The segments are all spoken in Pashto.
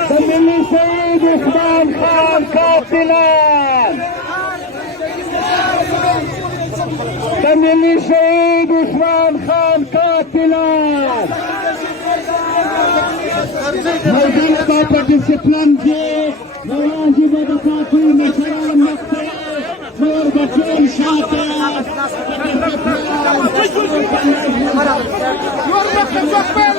دمني سيد عثمان خان قاتلا دمني سيد عثمان خان قاتلا موجود باپا ڈسپلن کے مولاجی بدکاتی مشران مقصد نور بچون شاطر نور بچون شاطر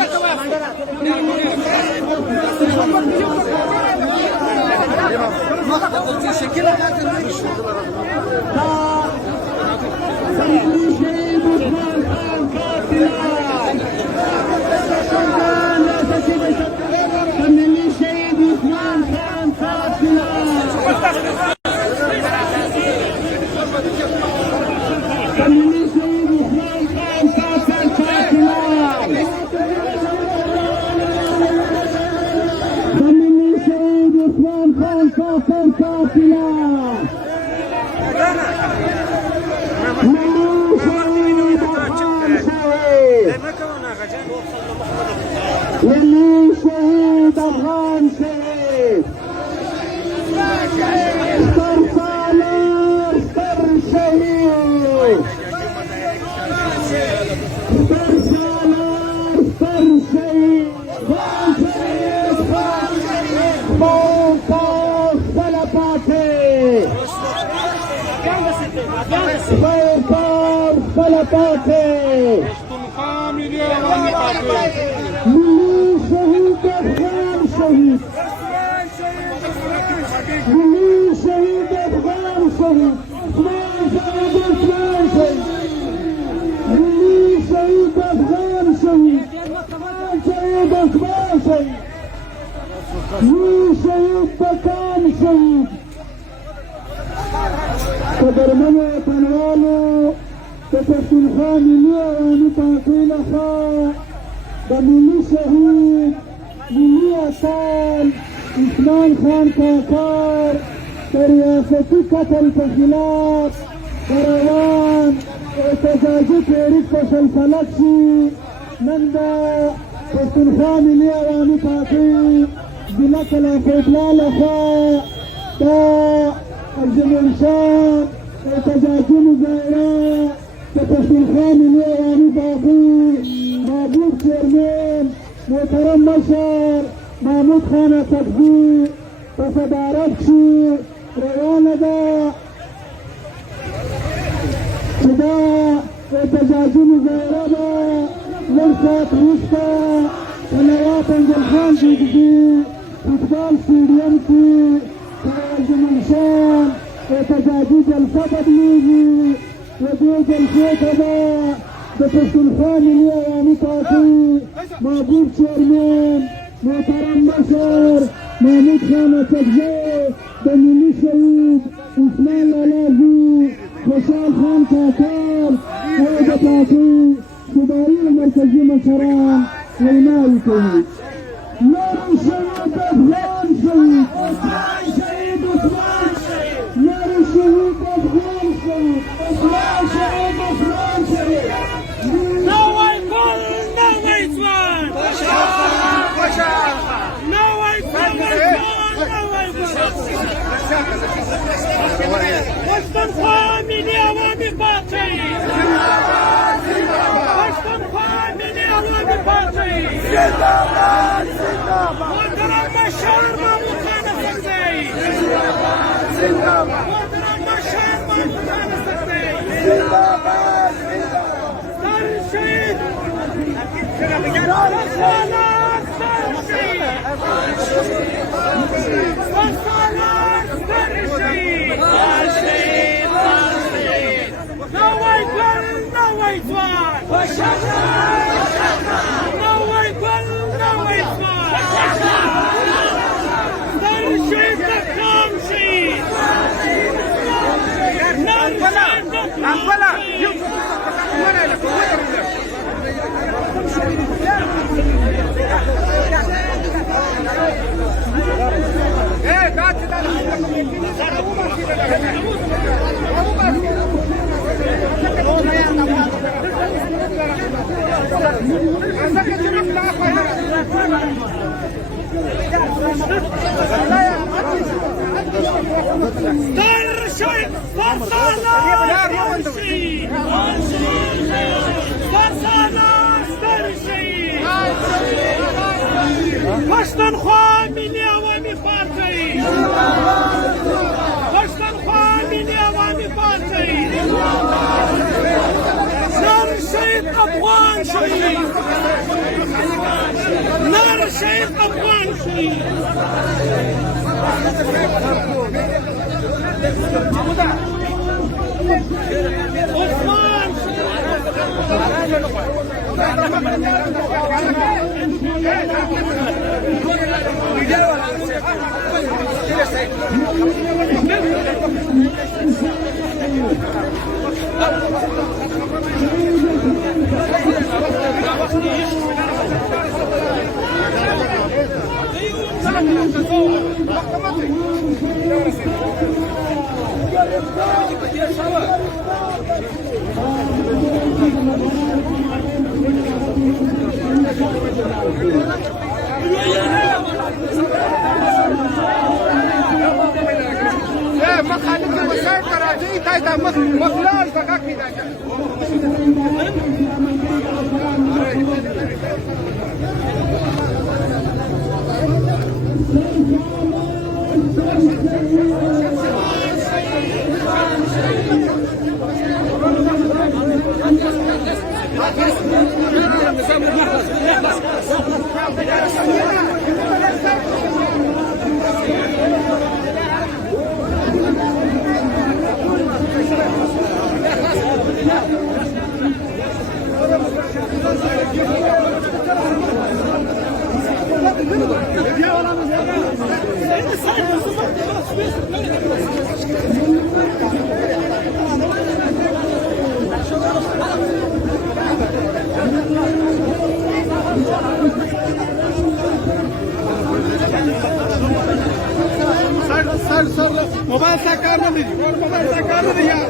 قدرمن وطنوالو كترتنخا ملي واني تعطيل خا بملي شهيد ملي أصال عثمان خان كاكار كرياستي قتل كخلاف كروان اعتزازي تاريخ تسلسلات شي من دا كترتنخا ملي واني تعطيل بلك الأفضلال خا دا الجمهورشان اعتزازي مزايرات كترتنخا ملي واني باقي معبود چیرمن محترم مشر محمود خان تقوی تصدارت چی روانه ده چې دا احتجاجي مظاهره ده لږ ساعت وروسته په نواب انجل خان دیګزي فوټبال سټیډیم کې الجمهورشان احتجاجي جلسه بدلیږي و دې جلسې ته به د پښتونخوا ملي عوامي پارټۍ محبوب چیرمن محترم مشر محمود خان اڅکزی د ملي شهید عثمان لالا زوی خوشحال خان کاکړ او د پارټۍ صوبایي او مرکزي مشران ویناوې کوي. نور شهید افغان شهید عثمان شهید عثمان شهید نور شهید افغان شهید عثمان شهید عثمان شهید. پښتونخوا ملي عوامي پارټۍ پښتونخوا ملي عوامي پارټۍ زنده‌باد زنده‌باد محترم مشر محمود خان اسدی زنده‌باد محترم مشر محمود خان اسدی زنده‌باد ستر شهید پښتونخوا ملي عوامي پارټۍ پښتونخوا ملي عوامي پارټۍ نر شهید افغان شهید نر شهید افغان شهید عثمان मोबाइल से कार नहीं मोबाइल से कार नहीं यार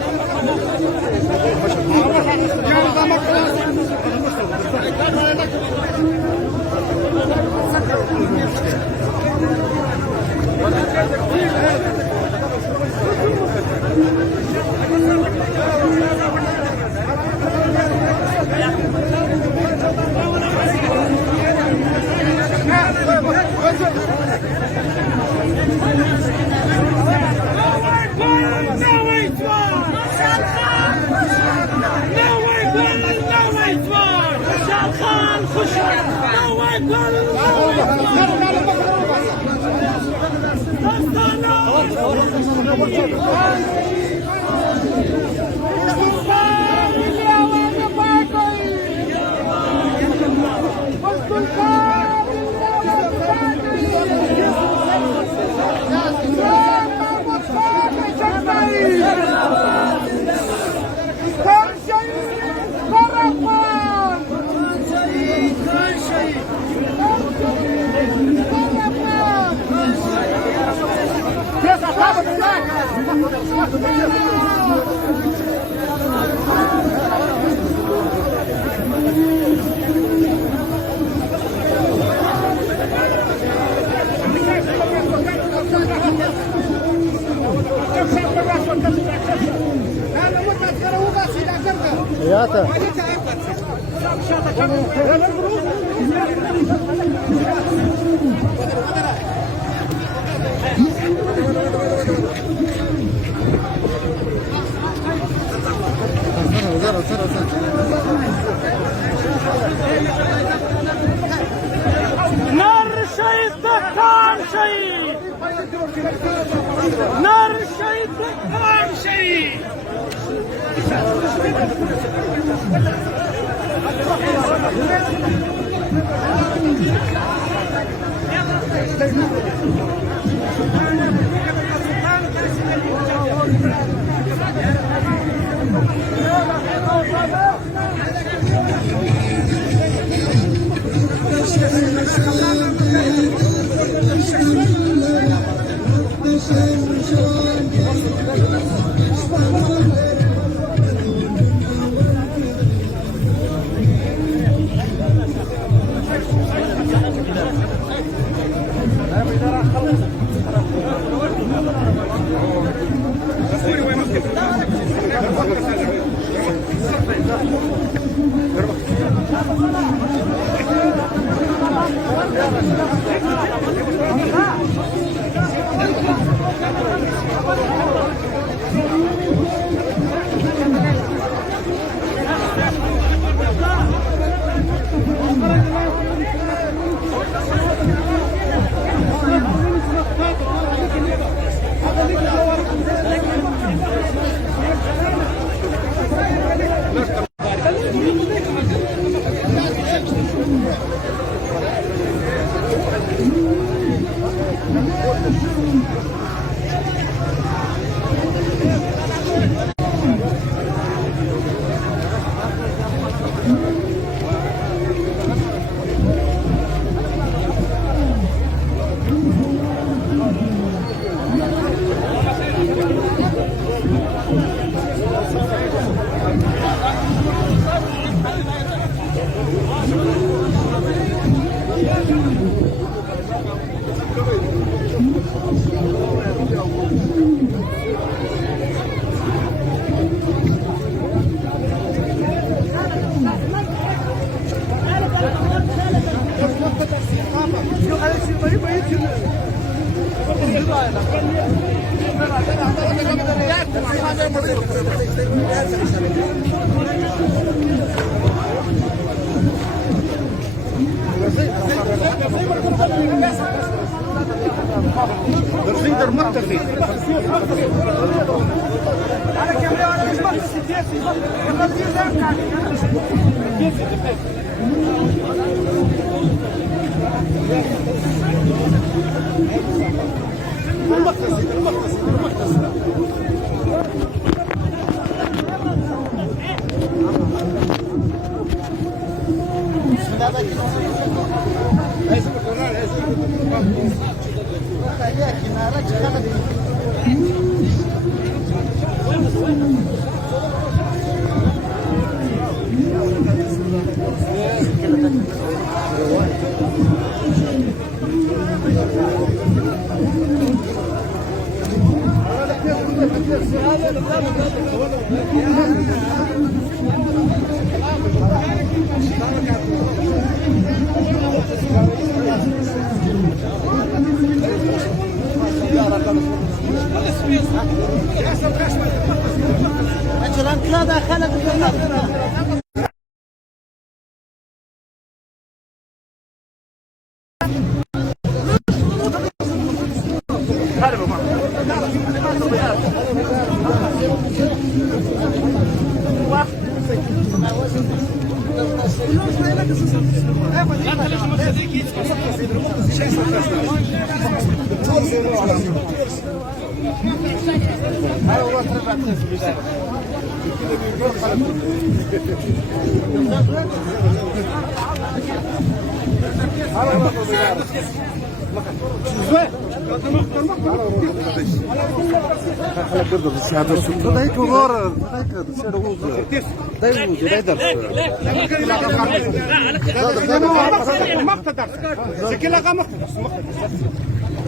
Yes, I have it. نار الشهيد دكان شهيد نار الشهيد دكان شهيد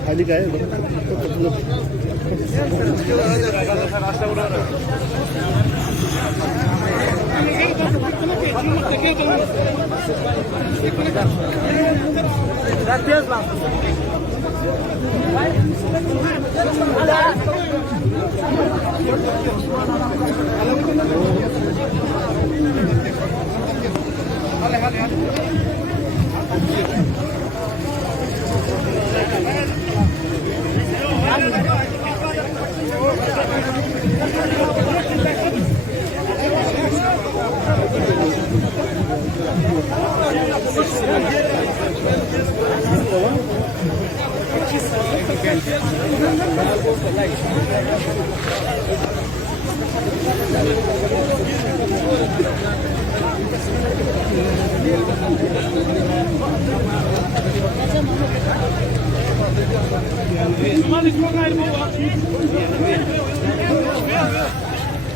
Ali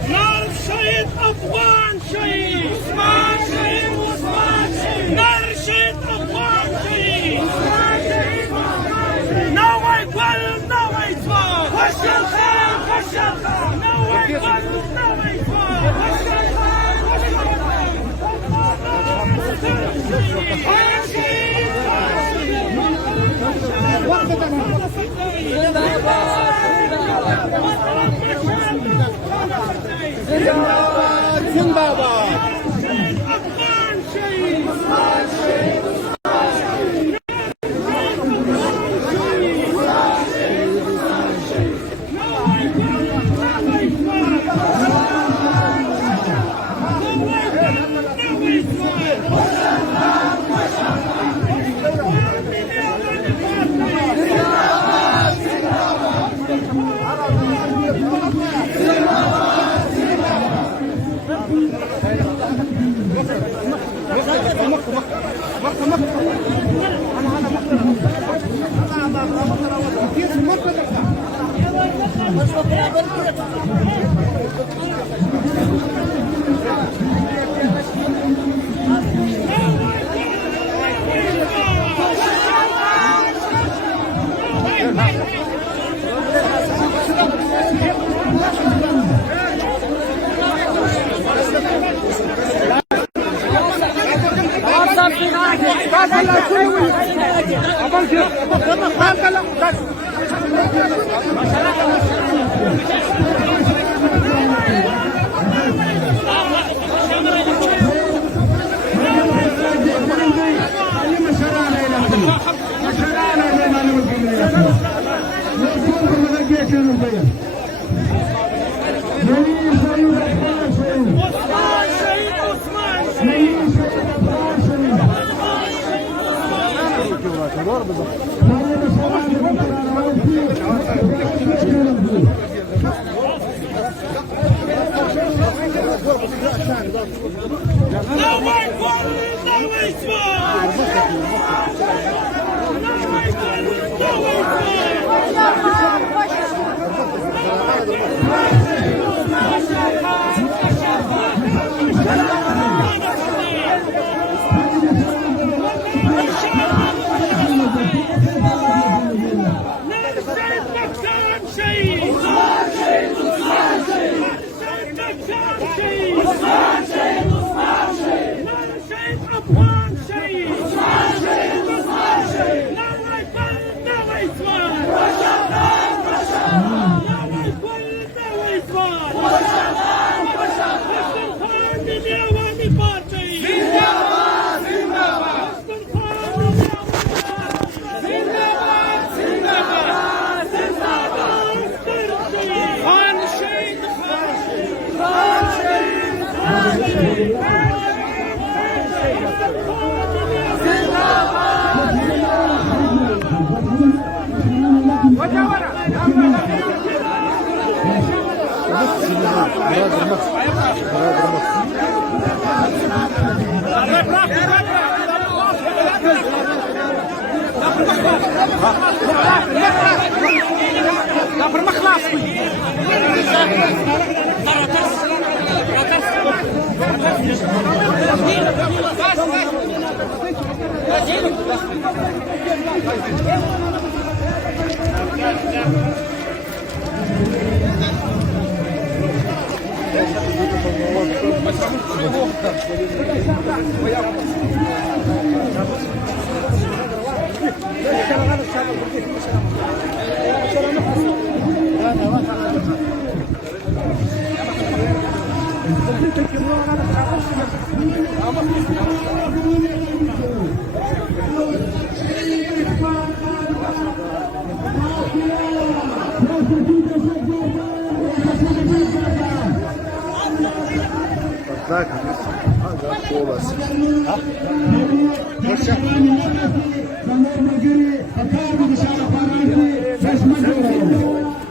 نار الشهيد أفغان شهيد عثمان شهيد عثمان شهيد نار الشهيد أفغان شهيد عثمان شهيد نوى يقبل نوى يتفاق خش الخان خش الخان نوى يقبل نوى يتفاق خش الخان خش الخان زنداباد زنداباد أفغان شهيد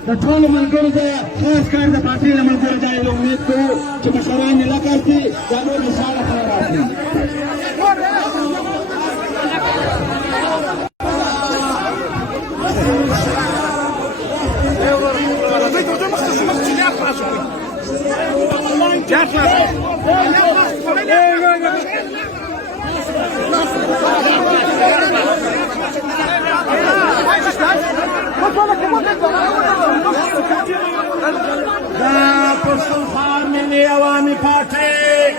د ټولو ملګرو ته خاص کار د پارټۍ له ملګرو ځای له امید کوو چې مشران یې لکه کړي دا نور انشاءالله کار راځي. دا پښتونخوا ملي عوامي پارټۍ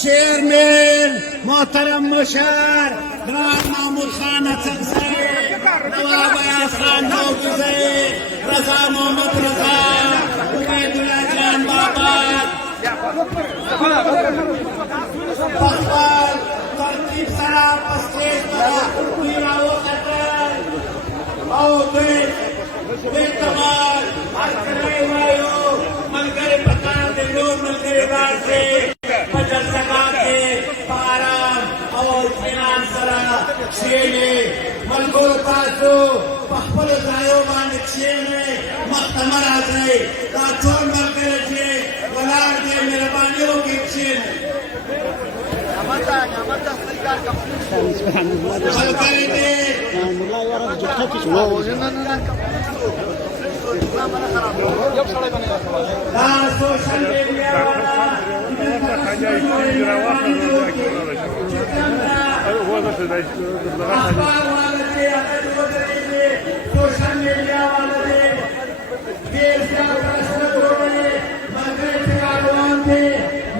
چیرمن محترم مشر ګران مامور خان اڅکزی، نواب ایاز خان نوګزی، رضا محمد رضا، عبید الله جان بابا په خپل ترتیب سره په سټیج ته دوی راوختل او دوی بېتمال هرکلی وایو ملګري په کار دی، نور ملګري راشي په جلسهګاه کې په ارام او اطمینان سره کښېنئ. ملګرو تاسو په خپلو ځایو باندې کښېنئ، مخته مه راځئ. دا ټول ملګري چې ولاړ دي مهرباني وکړئ کښېنئ. ملګري دي دا سوشل میډیا سوشل میډیا والے ډېر زیات رسنه جوړوي، ملګري چې روان دي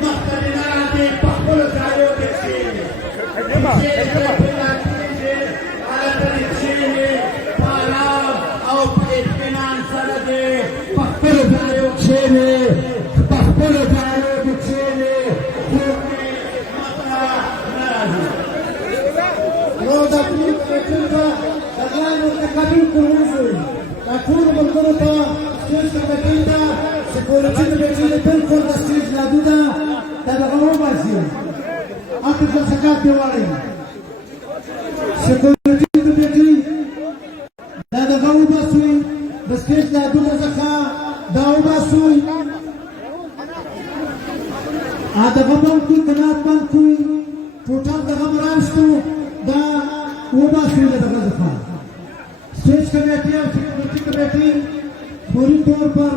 مخته دې نه راځي، په خپلو ځایو کې کښېنئ. په ارام او په اطمینان سره دې په خپلو ځایو کښېنئ، په خپلو ځایو کې کښېنئ، څوک دې مخته نه راځي. نو د پولیس کمیټۍ ته د غیر متقابل قربان شوي دا ټولو ملګرو ته سټیج کمیټۍ ته سکیورټي کمیټۍ د بالکل د سټیج لادو ده دا دغه وباسي اته جلسهګاه کې واړوي. سکیورټي کمیټۍ دا دغه وباسي د سټیج لادونه څخه دا وباسي دغه بند کوي قناعت بند کوي ټوټل دغه مراشتو دا وباسي د دغه څخه स्टेज कमेटी और सिक्योरिटी कमेटी पूरी तौर पर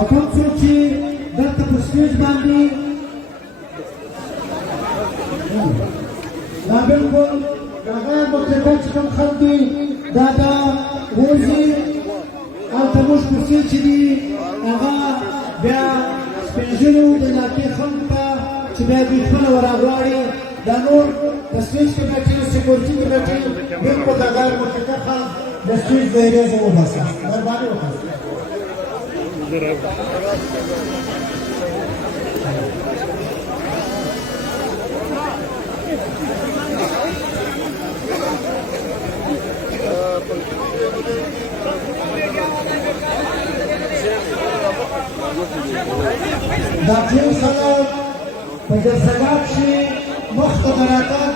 अपन सोची दर्द स्टेज बांधी बिल्कुल कम खंडी दादा रोजी التموش بسيجدي أغا بيا سبنجلو دلاتي خمتا شباب يتمنى ورا غواري دانور تسويش كمتي وسيكورتي كمتي بيبقى دغار متكفى تسويش دايرة زي مباسا مرباني وخاص داخل سلام پجلسگاه شی مختبراتات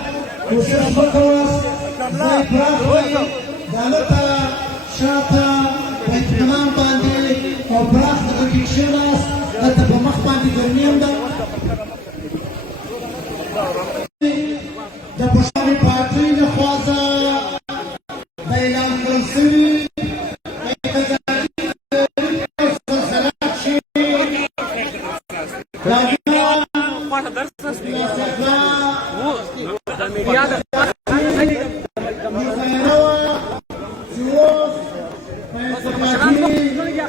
کوشش بکواس زی پراخوی دالتا شاتا اطمینان باندې او پراخ دقیق شناس دلته په مخ باندې ګرمیم ده د پښتني پارټۍ لخوا د اعلان کړل شوي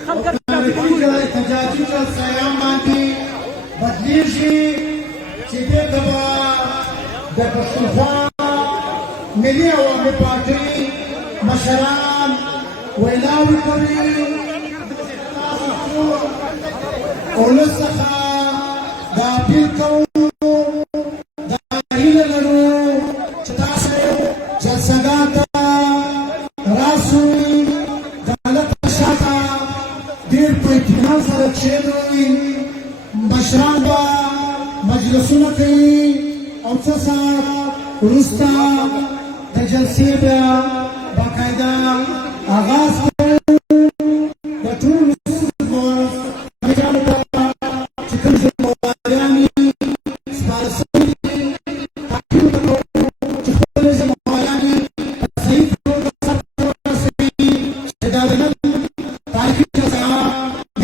احتجاجي جلسیان باندې بدلیږي چې دې ته به د پښتونخوا ملي عوامي پارټۍ مشران ویلاوې کوي ولس څخه دا اپیل کوو دا هیله لرو چې تاسو جلسهګاه ته راسئ د حالت په شاته ډېر په اطمینان سره کښېنئ مشران به مجلسونه کوي او څه ساعت وروسته د جلسې بیا باقاعده آغاز کوو د ټولو مجلو ته چې کوم ذمهواریان یې سپاره شوي دي تاکید وکړو چې خپلې ذمهواریان یې په صحیح توګه سرته ورسوي چې دا د نن تاریخي جلسه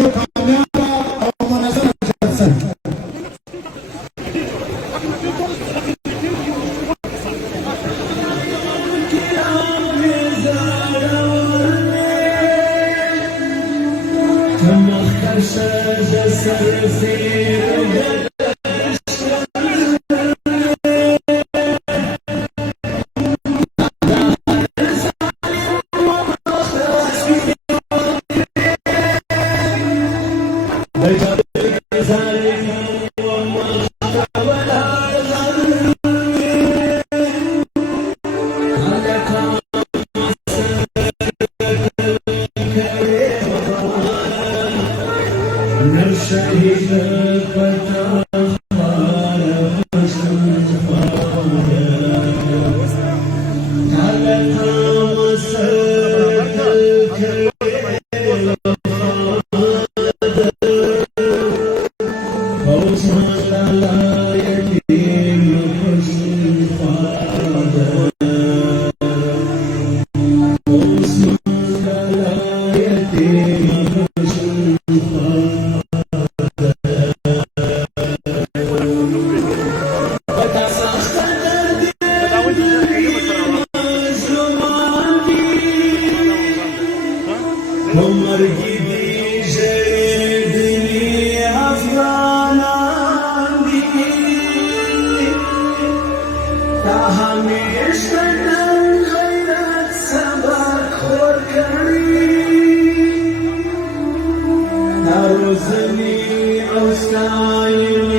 یو کامیابه او منظمه جلسه Rosalie aus Stein